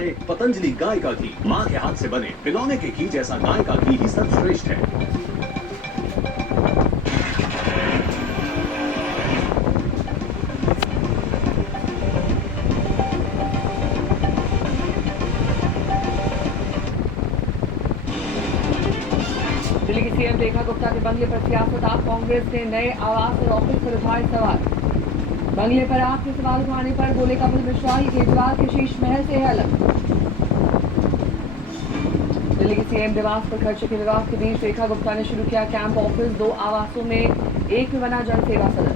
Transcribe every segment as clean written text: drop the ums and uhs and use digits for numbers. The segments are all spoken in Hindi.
बनाए पतंजलि गाय का घी। माँ के हाथ से बने खिलौने के घी जैसा गाय का घी ही सर्वश्रेष्ठ है। दिल्ली की सीएम रेखा गुप्ता के बंगले पर सियासत। आप कांग्रेस ने नए आवास और ऑफिस पर उठाए सवाल। बंगले पर आपके सवाल उठाने पर बोले कपिल मिश्रा, केजरीवाल के शीश महल से है अलग। दिल्ली की सीएम निवास पर खर्चे के विवाद के बीच रेखा गुप्ता ने शुरू किया कैंप ऑफिस। 2 आवासों में एक में बना जन सेवा सदन।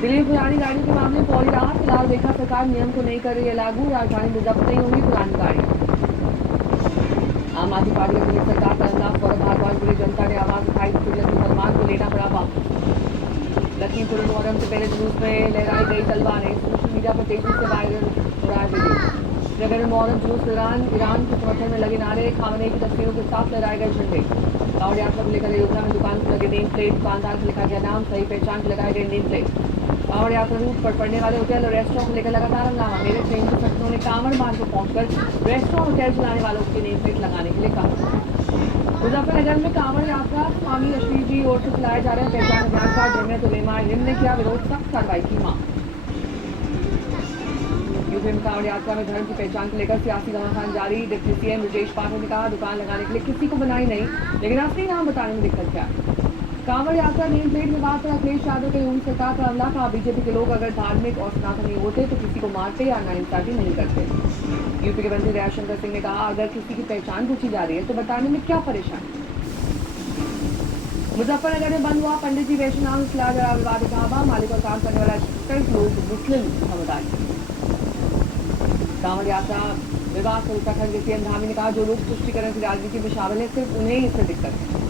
दिल्ली में पुरानी गाड़ियों के मामले में पौड़ी राहत। फिलहाल रेखा सरकार नियम को नहीं कर रही है लागू। राजधानी में जब्त नहीं होंगी पुरानी गाड़ियां। आम आदमी पार्टी की दिल्ली सरकार का खिलाफ गौरव भारद्वाज बोली, जनता ने आवाज उठाई तो तुगलक सलमान को लेना पड़ा वापस। लखीमपुर मुहर्रम से पहले जुलूस में लहराई गई तलवारें। सोशल मीडिया पर तेजी से वायरल हो रहा है वीडियो। नगर मुहर्रम जुलूस के दौरान ईरान के समर्थन में लगे नारे, खामनेई की तस्वीरों के साथ लहराए गए झंडे। कांवड़ यात्रा को लेकर अयोध्या में दुकान पर लगे नेम प्लेट, दुकानदार को लिखा गया नाम, सही पहचान के लगाए गए नेम प्लेट। कांवड़ यात्रा रूट पर पड़ने वाले होटल और रेस्टोरेंट को लेकर लगातार हंगामा। मेरठ से हिंदू संगठनों ने कांवड़ मार्ग पर पहुंचकर रेस्टोरेंट होटल चलाने वालों के नेम प्लेट लगाने के लिए कहा। मुजफ्फरनगर में कांवड़ यात्रा स्वामी अश्लील जी ओर से चलाए जा रहे पहचान अभियान का जमियत उलेमा हिंद ने किया विरोध, सख्त कार्रवाई की मांग। यूपी में कांवड़ यात्रा में धर्म की पहचान को लेकर सियासी घमासान जारी। डिप्टी सीएम ब्रजेश पाठक ने कहा, दुकान लगाने के लिए किसी को बनाई नहीं, लेकिन असली नाम बताने में दिक्कत क्या है। कांवड़ यात्रा नेम प्लेट विवाद पर अखिलेश यादव के योगी सरकार पर हमला। कहा, बीजेपी के लोग अगर धार्मिक और सनातनी होते तो किसी को मारते या नाइंसाफी नहीं करते। यूपी के मंत्री दयाशंकर सिंह ने कहा, अगर किसी की पहचान पूछी जा रही है तो बताने में क्या परेशानी। मुजफ्फरनगर में बंद हुआ पंडित जी वैश्वनाथ खिलाफ जरा विवाद ढाबा। मालिक और काम करने वाला 26 लोग मुस्लिम समुदाय। कांवड़ यात्रा विवाद पर उत्तराखंड के सीएम धामी ने कहा, जो लोग तुष्टिकरण की राजनीति में शामिल है सिर्फ उन्हें इससे दिक्कत है।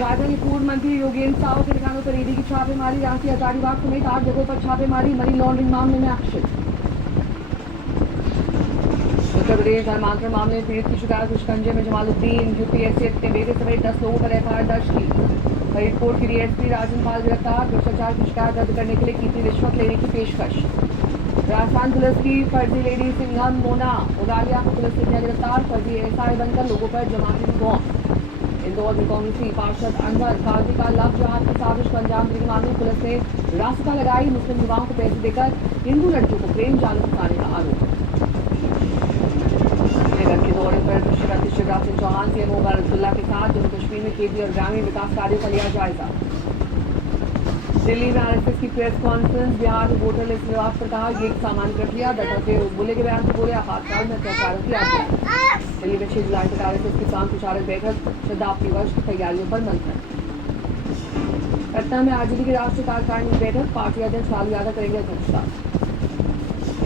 राजधानी पूर्व मंत्री योगेंद्र साहू के ठिकानों पर ईडी की छापेमारी। राष्ट्रीय हजारीबाग समेत 8 जगहों पर छापेमारी। मनी लॉन्ड्रिंग मामले में एक्शन। उत्तर प्रदेश धर्मांतरण मामले में पीड़ित की शिकायत। शिकंजे में जमालुद्दीन। यूपीएससी अपने बेटे समेत 10 लोगों पर एफआईआर दर्ज की। फरीदकोट की डीएसपी राजन पाल गिरफ्तार। भ्रष्टाचार की शिकायत रद्द करने के लिए की थी रिश्वत लेने की पेशकश। राजस्थान पुलिस की फर्जी लेडी सिंघम मोना उदालिया को पुलिस ने किया गिरफ्तार। फर्जी एएसआई बनकर लोगों पर जमाती बॉम्ब। इंदौर में कांग्रेसी पार्षद अनवर काजी का लव जिहाद की साजिश को अंजाम देने के मामले में पुलिस ने रासुका लगाई। मुस्लिम युवाओं को पैसे देकर हिंदू लड़कियों को प्रेम जाल में फंसाने का आरोप। नगर के दौरे पर कृषि मंत्री शिवराज सिंह चौहान सीएम ओमर अब्दुल्ला के साथ जम्मू कश्मीर में खेती और ग्रामीण विकास कार्यों का लिया जायजा। दिल्ली में आरएसएस की प्रेस कॉन्फ्रेंस। बिहार में वोटर लिस्ट विवाद पर कहा, ये एक सामान्य प्रक्रिया। डटर के बोले के बयान से बोले, आपातकाल में अत्याचारों की आज्ञा। दिल्ली में 6 जुलाई तक आरएसएस की शांत प्रचारक बैठक। शताब्दी वर्ष की तैयारियों पर मंथन। पटना में आरजेडी की राष्ट्रीय कार्यकारिणी की बैठक। पार्टी अध्यक्ष लालू यादव करेंगे अध्यक्षता।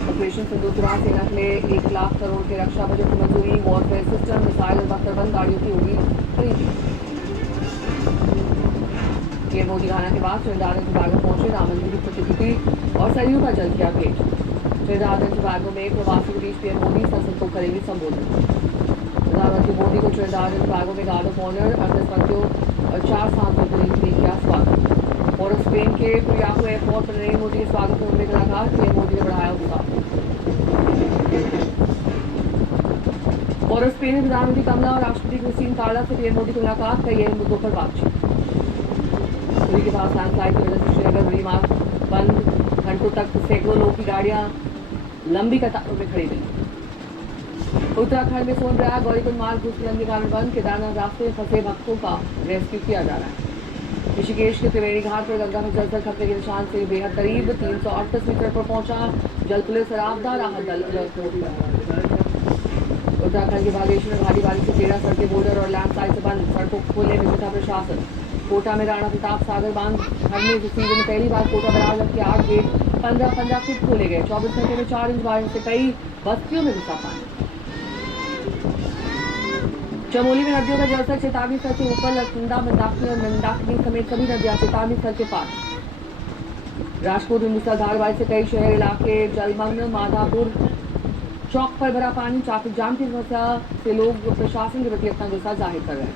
ऑपरेशन सिंदूर सेना के लिए 1 लाख करोड़ के रक्षा बजट की मंजूरी। वॉरफेयर सिस्टम, मिसाइल और बख्तरबंद गाड़ियों की होगी खरीदी। पीएम मोदी घाना के बाद त्रिनिदाद एंड टोबैगो पहुंचे। राम मंदिर की प्रतिकृति और सरयू का जल किया भेंट। त्रिनिदाद एंड टोबैगो में प्रवासियों के बीच पीएम मोदी संसद को करेंगे संबोधन। प्रधानमंत्री मोदी को त्रिनिदाद एंड टोबैगो में गार्ड ऑफ ऑनर, 38 मंत्रियों और 4 सांसदों को ने किया स्वागत। और स्पेन के प्रियाको एयरपोर्ट पर नरेंद्र मोदी के स्वागत में उन्होंने कहा, पीएम मोदी ने बढ़ाया उत्साह। और स्पेन में प्रधानमंत्री कमला और राष्ट्रपति क्रिस्टीन कार्ला से पीएम मोदी की मुलाकात। कई अहम मुद्दों पर बातचीत। के पास लैंडस्लाइड की वजह से श्रीनगर बड़ी मार्ग बंद। घंटों तक सैकड़ों लोगों की गाड़ियां लंबी कतारों में खड़ी रही। उत्तराखंड में सोनप्रयाग गौरीकुंड मार्ग भूस्खलन के कारण बंद। केदारनाथ रास्ते में फंसे भक्तों का रेस्क्यू किया जा रहा है। ऋषिकेश के त्रिवेणी घाट पर गंगा में जलस्तर खतरे के निशान से बेहद करीब। 338 मीटर पर पहुंचा जल पुलिस और आपदा राहत दल अलर्ट मोड पर। उत्तराखंड के बागेश्वर में भारी बारिश से 13 सड़कें बोर्डर और लैंडस्लाइड से बंद। सड़कों को खोलने में जुटा प्रशासन। कोटा में राणा प्रताप सागर बांध भरने के सीजन में पहली बार कोटा बराबर के 8 गेट 15 फुट खोले गए। 24 घंटे में 4 इंच बारिश से कई बस्तियों में घुसा पानी। चमोली में नदियों का जलस्तर 44 फीट से ऊपर। लखनदा मंदाकिनी और मंदाकिनी समेत सभी नदियां 44 फीट के पार। राजकोट में मूसलाधार बारिश से कई शहर इलाके जलमग्न। माधापुर चौक पर भरा पानी, ट्रैफिक जाम की समस्या से लोग प्रशासन के प्रति अपना गुस्सा जाहिर कर रहे हैं।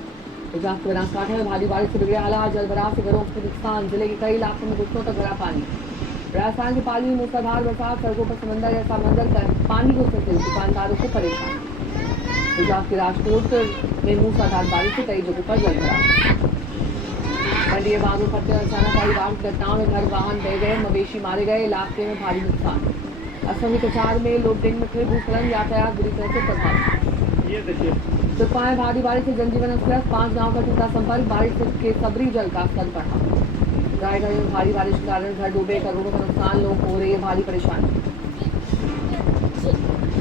पंजाब के बनासकांठा में भारी बारिश से बिगड़े हालात, जल भराव से घरों को नुकसान, जिले के कई इलाकों में घुटनों तक भरा पानी। राजस्थान के पाली में मूसलाधार बरसात, सड़कों पर समंदर जैसा मंजर कर पानी घुसने से दुकानदारों को परेशान। पंजाब के राजकोट में मूसलाधार बारिश से कई जगहों पर जल भरा। मंडी में बादल फटने और अचानक आई बाढ़ की घटनाओं में घर वाहन बह गए, मवेशी मारे गए, इलाके में भारी नुकसान। असम के कछार में लोडिंग में फिर भूस्खलन, यातायात बुरी तरह से प्रभावित। सुकमा में भारी बारिश से जनजीवन अस्त, 5 गांव का टूटा संपर्क, बारिश के सबरी जल का स्तर बढ़ा। रायगढ़ में भारी बारिश के कारण घर डूबे, करोड़ों का नुकसान, लोग हो रही है भारी परेशानी।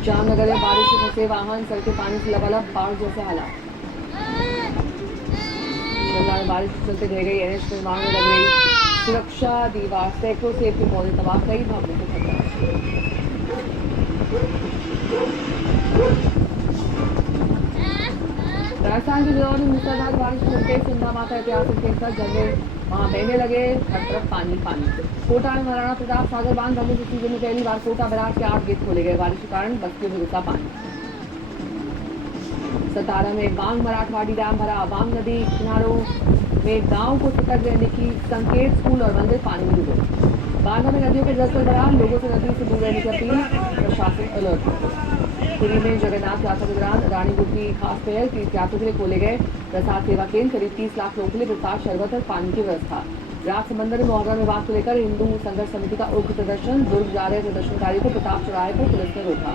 जामनगर में बारिश से फंसे वाहन, सड़कें पानी से लबालब, बाढ़ जैसे हालात। शिमला में बारिश के चलते ढह गई एनएच निर्माण में लग रही सुरक्षा दीवार, सैकड़ों सेब के पौधे तबाह, कई भवनों को खतरा। राजस्थान के जिलों में मूसलाधार बारिश के चलते सिंधा माता ऐतिहासिक केंद्र झरने वहां बहने लगे, हर तरफ पानी पानी। कोटा में महाराणा प्रताप सागर बांध बनने के सीजन में पहली बार कोटा बैराज के 8 गेट खोले गए, बारिश के कारण बस्तियों में घुसा पानी। सतारा में बांग मराठवाड़ी डैम भरा, बांग नदी किनारों में गांव को सतर्क रहने की संकेत, स्कूल और मंदिर पानी में डूबे। बांधा में नदियों के जलस्तर बढ़ा, लोगों से नदी से दूर रहने की अपील, प्रशासन अलर्ट। पुरी में जगन्नाथ यात्रा के दौरान रानीपुर की खास पहल, तीर्थ यात्रियों के लिए खोले गए प्रसाद सेवा केंद्र, करीब 30 लाख लोगों के लिए प्रसाद, शरबत और पानी की व्यवस्था। राजसमंदर में मोहर्रम विवाद को लेकर हिंदू संघर्ष समिति का उग्र प्रदर्शन, दुर्ग जा रहे प्रदर्शनकारियों को प्रताप चौराहे पर पुलिस ने रोका।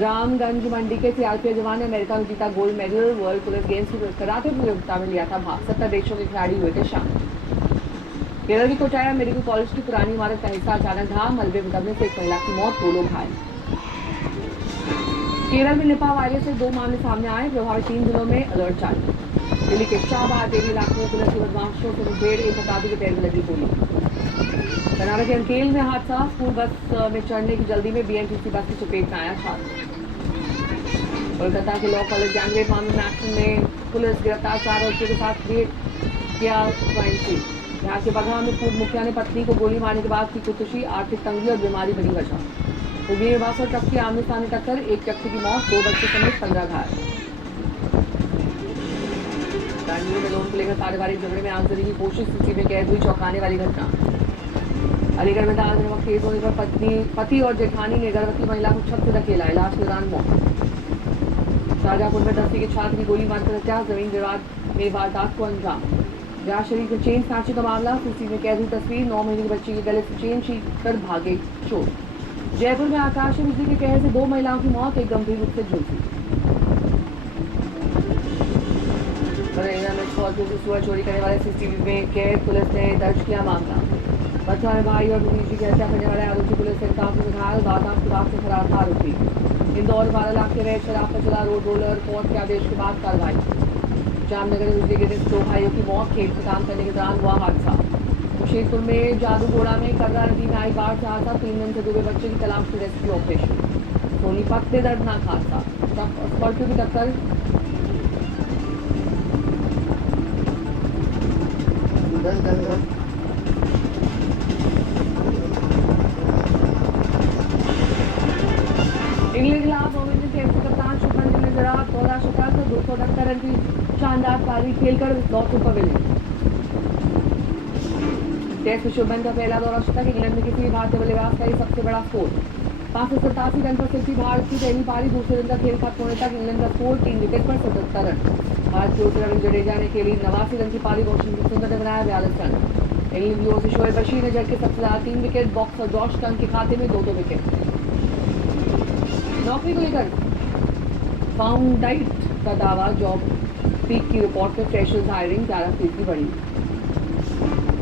रामगंज मंडी के सीआरपीएफ जवान ने अमेरिका में जीता gold medal, world police games की कराटे प्रतियोगिता में लिया था भाग, 70 देशों के खिलाड़ी हुए थे शामिल। केरल की कोटाया मेडिकल कॉलेज की पुरानी इमारत का हिस्सा अचानक ढहा, मलबे में दबने से एक महिला की मौत, 2 लोग घायल। केरल में निपा वायरस से 2 मामले सामने आए, प्रभावित 3 जिलों में अलर्ट जारी। दिल्ली के शाहबाद देवी इलाके में पुलिस की बदमाशों से मुठभेड़, एक अपराधी के पैर में लगी गोली। कर्नाटक के अंकेल में हादसा, स्कूल बस में चढ़ने की जल्दी में बीएमटीसी बस की चपेट में आया छात्र। कोलकाता के लॉ कॉलेज गैंगरेप मामले में एक्शन में पुलिस, गिरफ्तार 4 लड़कियों के साथ किया क्राइम सीन। यहाँ के बगहा में पूर्व मुखिया ने पत्नी को गोली मारने के बाद की खुदकुशी, आर्थिक तंगी और बीमारी बनी वजह। हुगली में बस और ट्रक की आमने सामने टक्कर, एक व्यक्ति की मौत, 2 बच्चे समेत 15 घायल। बेंगलुरु में लोन को लेकर पारिवारिक झगड़े में आगजनी की कोशिश, सूची में कैद हुई चौंकाने वाली घटना। अलीगढ़ में दाल नमक तेज होने पर पति और जेठानी ने गर्भवती महिला को छत से धकेला, इलाज के दौरान मौत। शाहजहांपुर में 10वीं के छात्र की गोली मारकर हत्या, जमीन विवाद में वारदात को अंजाम। जहां शरीर में चेन स्नैचिंग का मामला, सूची में कैद हुई तस्वीर, 9 महीने की बच्ची के गले से चेन छीन कर भागे चोर। जयपुर में आकाशीय बिजली के कहर से 2 महिलाओं की मौत, एक गंभीर रूप से झुलसी। बरेली में स्कॉर्पियो की सुअर चोरी करने वाले सीसीटीवी में कैद, पुलिस ने दर्ज किया मामला। मथुरा में भाई और भतीजी की हत्या करने वाले आरोपी पुलिस ने काफी घायल, वारदात के बाद से फरार था आरोपी। इंदौर 12 लाख के रेट शराब पर चला रोड रोलर, कोर्ट के आदेश के बाद कार्रवाई। जामनगर में बिजली गिरने से 2 भाइयों की मौत, खेत में काम करने के दौरान हुआ हादसा। कुशेतपुर में जादूगोड़ा में कर्रा नदी में आई बाढ़ से हादसा, 3 दिन से डूबे बच्चे की तलाश में रेस्क्यू ऑपरेशन। सोनीपत में दर्दनाक हादसा, स्कॉर्पियो की टक्कर, इंग्लैंड के खिलाफ ओवरसीज टीम के कप्तान शुभमन गिल ने जरा 14 शतक, 278 रन की शानदार पारी खेलकर लौटे पवेलियन। टेस्ट में शुभमन का पहला दौरा शतक, इंग्लैंड में किसी भी भारतीय बल्लेबाज का ये सबसे बड़ा स्कोर। 587 रन पर सिर्फ भारत की पहली पारी, दूसरे दिन का खेल खत्म होने तक इंग्लैंड का स्कोर 3 विकेट पर 77 रन। भारत की ओर से रविंद्र जडेजा ने खेली 89 रन की पारी, रोशन सुंदर ने बनाया 42 रन। इंग्लैंड की ओर से शोएब बशीर ने झटके सबसे ज्यादा 3 विकेट, बॉक्स और जॉश टंग के खाते में 2-2 विकेट। नौकरी को लेकर फाउंडाइट का दावा, जॉब पीक की रिपोर्ट में फ्रेशर्स हायरिंग 11% बढ़ी।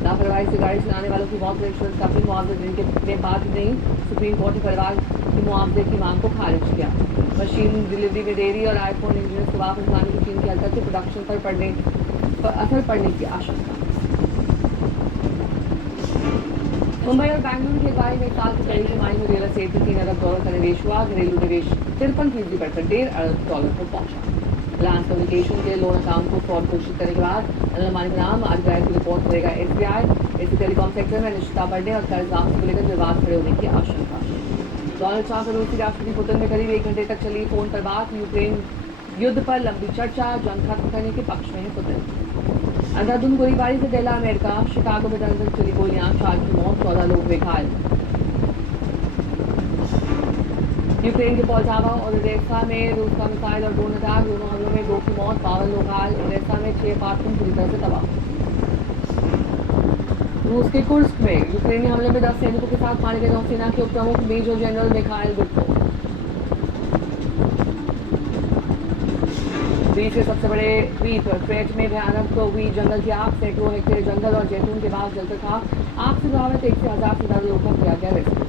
लापरवाही से गाड़ी चलाने वालों की मौत पर इंश्योरेंस कंपनी मुआवजे देने के बाद नहीं, सुप्रीम कोर्ट ने परिवार की मुआवजे की मांग को खारिज किया। मशीन डिलीवरी में देरी और आईफोन इंजीनियर्स को वापस लाने की चीन की हरकत से प्रोडक्शन पर असर पड़ने की आशंका। मुंबई और बेंगलुरु की अगुवाई में साल की पहली तिमाही में रियल एस्टेट में $3 अरब का निवेश हुआ, घरेलू निवेश 53% बढ़कर $1.5 अरब पर पहुंचा। रिलायंस कम्युनिकेशन के लोन अकाउंट को फ्रॉड घोषित करने के बाद अनिल अंबानी का नाम आरबीआई की रिपोर्ट करेगा एसबीआई। इससे टेलीकॉम सेक्टर में अनिश्चितता बढ़ने और कर्ज वापसी को लेकर विवाद खड़े होने की आशंका। डोनाल्ड ट्रंप और रूसी राष्ट्रपति पुतिन में करीब 1 घंटे तक चली फोन पर बात। यूक्रेन युद्ध पर लंबी चर्चा, जंग खत्म करने के पक्ष में है पुतिन। अंधाधुंध गोलीबारी से दहला अमेरिका। शिकागो में दर्जन चली गोलियां, 4 की मौत, 14 लोग हुए घायल। यूक्रेन के पोल्टावा और ओडेसा में रूस का मिसाइल और ड्रोन अटैक, दोनों हमलों में 2 की मौत, 52 लोग घायल। ओडेसा में 6 अपार्टमेंट पूरी तरह से तबाह। रूस के कुर्स्क में यूक्रेनी हमले में 10 सैनिकों के साथ मारे गए नौसेना के उप प्रमुख मेजर जनरल मिखाइल गुटको। विश्व के सबसे बड़े द्वीप क्रेट में भयानक हुई जंगल की आग। सैकड़ों हेक्टेयर जंगल और जैतून के बाग जलकर खाक। आग से प्रभावित 1 से 1000 से ज्यादा लोगों का किया गया रेस्क्यू।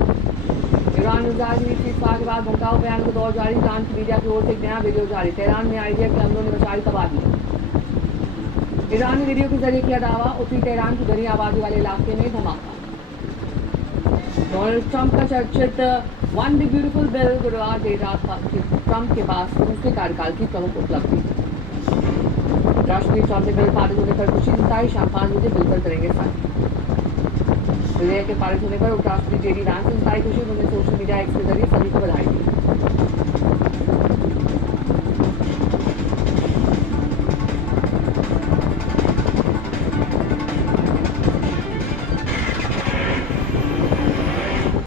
ईरान में जारी सीजफायर के बाद भड़काऊ बयान का दौर जारी। ईरान की मीडिया की ओर से एक नया वीडियो जारी। तेहरान में आईडीएफ के हमलों ने मचाई तबाही। ईरान ने वीडियो के जरिए किया दावा, उत्तरी तेहरान की घनी आबादी वाले इलाके में धमाका। डोनाल्ड ट्रंप का चर्चित वन बिग ब्यूटीफुल बिल गुरुवार देर रात ट्रंप के पास दूसरे कार्यकाल की प्रमुख उपलब्धि। राष्ट्रपति ट्रंप ने बिल पारित होने पर खुशी जताई। शाम 5 बजे बिल पर करेंगे साइन। विधेयक के पारित होने पर उपराष्ट्रपति जेडी वांस ने जताई खुशी। उन्होंने सोशल मीडिया एक्स के जरिए सभी को बधाई दी।